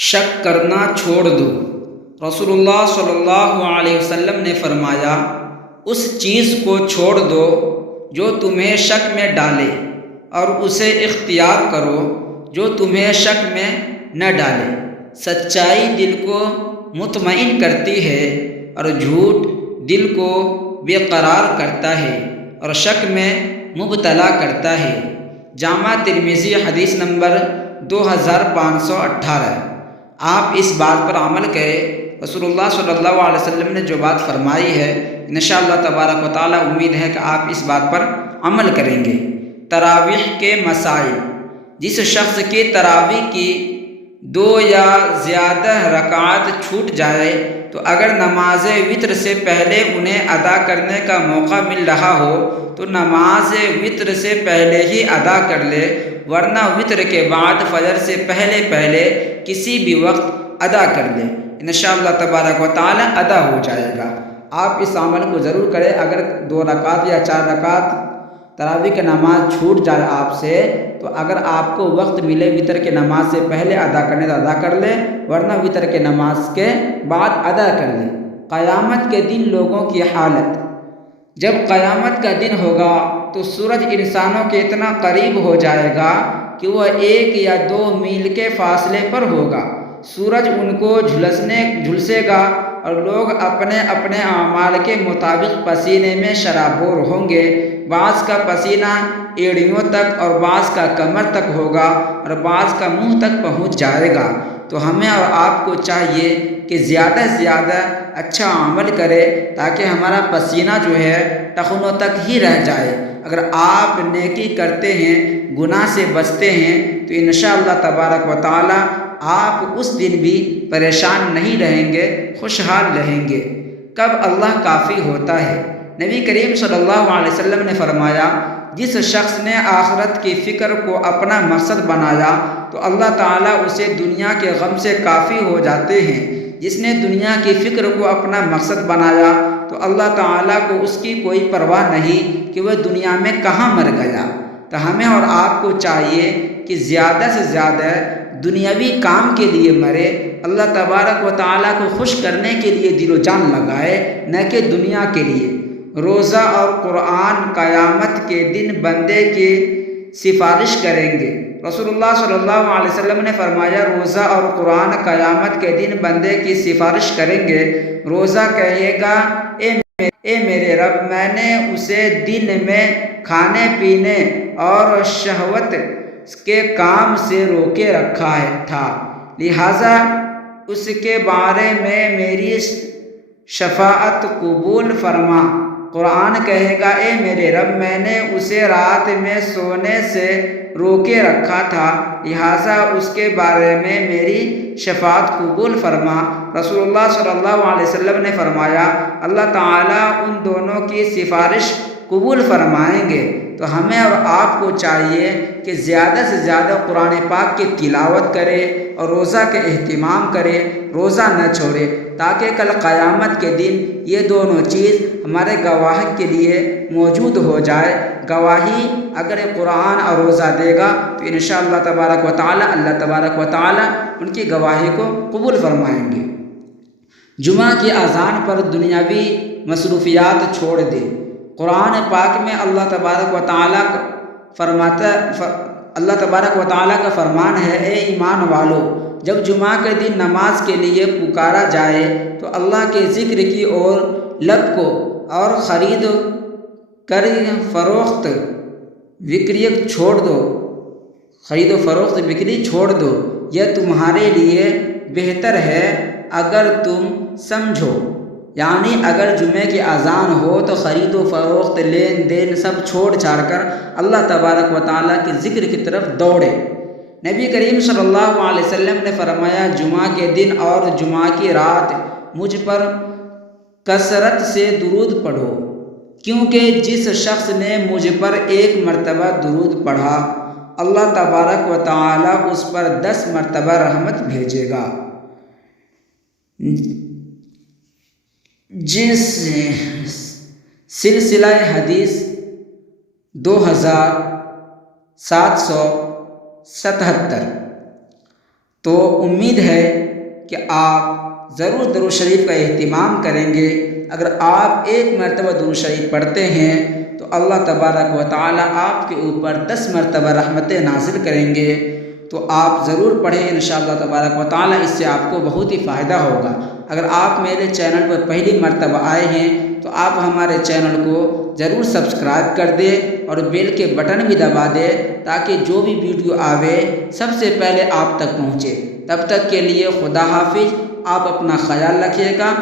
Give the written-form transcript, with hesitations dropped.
شک کرنا چھوڑ دو۔ رسول اللہ صلی اللہ علیہ وسلم نے فرمایا، اس چیز کو چھوڑ دو جو تمہیں شک میں ڈالے، اور اسے اختیار کرو جو تمہیں شک میں نہ ڈالے۔ سچائی دل کو مطمئن کرتی ہے اور جھوٹ دل کو بے قرار کرتا ہے اور شک میں مبتلا کرتا ہے۔ جامع ترمذی حدیث نمبر 2518۔ آپ اس بات پر عمل کریں۔ رسول اللہ صلی اللہ علیہ وسلم نے جو بات فرمائی ہے، انشاءاللہ تبارک و تعالی امید ہے کہ آپ اس بات پر عمل کریں گے۔ تراویح کے مسائل۔ جس شخص کی تراویح کی 2 یا زیادہ رکعات چھوٹ جائے تو اگر نماز وتر سے پہلے انہیں ادا کرنے کا موقع مل رہا ہو تو نماز وتر سے پہلے ہی ادا کر لے، ورنہ وتر کے بعد فجر سے پہلے کسی بھی وقت ادا کر لے، انشاءاللہ تبارک و تعالی ادا ہو جائے گا۔ آپ اس عمل کو ضرور کریں۔ اگر 2 رکعت یا 4 رکعت تراویح کی نماز چھوٹ جائے آپ سے، تو اگر آپ کو وقت ملے وتر کی نماز سے پہلے ادا کرنے تو ادا کر لیں، ورنہ وتر کی نماز کے بعد ادا کر لیں۔ قیامت کے دن لوگوں کی حالت۔ جب قیامت کا دن ہوگا تو سورج انسانوں کے اتنا قریب ہو جائے گا کہ وہ 1 یا 2 میل کے فاصلے پر ہوگا۔ سورج ان کو جھلسے گا اور لوگ اپنے اپنے اعمال کے مطابق پسینے میں شرابور ہوں گے۔ بعض کا پسینہ ایڑیوں تک اور بعض کا کمر تک ہوگا اور بعض کا منہ تک پہنچ جائے گا۔ تو ہمیں اور آپ کو چاہیے کہ زیادہ سے زیادہ اچھا عمل کرے تاکہ ہمارا پسینہ جو ہے ٹخنوں تک ہی رہ جائے۔ اگر آپ نیکی کرتے ہیں، گناہ سے بچتے ہیں، تو انشاءاللہ تبارک و تعالی آپ اس دن بھی پریشان نہیں رہیں گے، خوشحال رہیں گے۔ کب اللہ کافی ہوتا ہے؟ نبی کریم صلی اللہ علیہ وسلم نے فرمایا، جس شخص نے آخرت کی فکر کو اپنا مقصد بنایا تو اللہ تعالیٰ اسے دنیا کے غم سے کافی ہو جاتے ہیں۔ جس نے دنیا کی فکر کو اپنا مقصد بنایا تو اللہ تعالیٰ کو اس کی کوئی پرواہ نہیں کہ وہ دنیا میں کہاں مر گیا۔ تو ہمیں اور آپ کو چاہیے کہ زیادہ سے زیادہ دنیاوی کام کے لیے مرے، اللہ تبارک و تعالیٰ کو خوش کرنے کے لیے دل و جان لگائے، نہ کہ دنیا کے لیے۔ روزہ اور قرآن قیامت کے دن بندے کی سفارش کریں گے۔ رسول اللہ صلی اللہ علیہ وسلم نے فرمایا، روزہ اور قرآن قیامت کے دن بندے کی سفارش کریں گے۔ روزہ کہے گا، اے میرے رب، میں نے اسے دن میں کھانے پینے اور شہوت کے کام سے روکے رکھا تھا، لہٰذا اس کے بارے میں میری شفاعت قبول فرما۔ قرآن کہے گا، اے میرے رب، میں نے اسے رات میں سونے سے روکے رکھا تھا، لہٰذا اس کے بارے میں میری شفاعت قبول فرما۔ رسول اللہ صلی اللہ علیہ وسلم نے فرمایا، اللہ تعالیٰ ان دونوں کی سفارش قبول فرمائیں گے۔ تو ہمیں اور آپ کو چاہیے کہ زیادہ سے زیادہ قرآن پاک کی تلاوت کرے اور روزہ کے اہتمام کرے، روزہ نہ چھوڑے، تاکہ کل قیامت کے دن یہ دونوں چیز ہمارے گواہ کے لیے موجود ہو جائے۔ گواہی اگر قرآن اور روزہ دے گا تو انشاءاللہ تبارک و تعالی اللہ تبارک و تعالی ان کی گواہی کو قبول فرمائیں گے۔ جمعہ کی اذان پر دنیاوی مصروفیات چھوڑ دے۔ قرآن پاک میں اللہ تبارک و تعالی کا فرمان ہے، اے ایمان والو، جب جمعہ کے دن نماز کے لیے پکارا جائے تو اللہ کے ذکر کی اور لب کو اور خرید و فروخت بکری چھوڑ دو، یہ تمہارے لیے بہتر ہے اگر تم سمجھو۔ یعنی اگر جمعے کی اذان ہو تو خرید و فروخت، لین دین سب چھوڑ چھاڑ کر اللہ تبارک و تعالیٰ کے ذکر کی طرف دوڑے۔ نبی کریم صلی اللہ علیہ وسلم نے فرمایا، جمعہ کے دن اور جمعہ کی رات مجھ پر کثرت سے درود پڑھو، کیونکہ جس شخص نے مجھ پر 1 مرتبہ درود پڑھا، اللہ تبارک و تعالیٰ اس پر 10 مرتبہ رحمت بھیجے گا۔ جس سلسلہ حدیث 2777۔ تو امید ہے کہ آپ ضرور درود شریف کا اہتمام کریں گے۔ اگر آپ ایک مرتبہ درود شریف پڑھتے ہیں تو اللہ تبارک و تعالی آپ کے اوپر 10 مرتبہ رحمتیں نازل کریں گے۔ تو آپ ضرور پڑھیں انشاءاللہ تبارک و تعالی، اس سے آپ کو بہت ہی فائدہ ہوگا۔ اگر آپ میرے چینل پر پہلی مرتبہ آئے ہیں تو آپ ہمارے چینل کو ضرور سبسکرائب کر دیں اور بیل کے بٹن بھی دبا دیں تاکہ جو بھی ویڈیو آوے سب سے پہلے آپ تک پہنچے۔ تب تک کے لیے خدا حافظ، آپ اپنا خیال رکھیے گا۔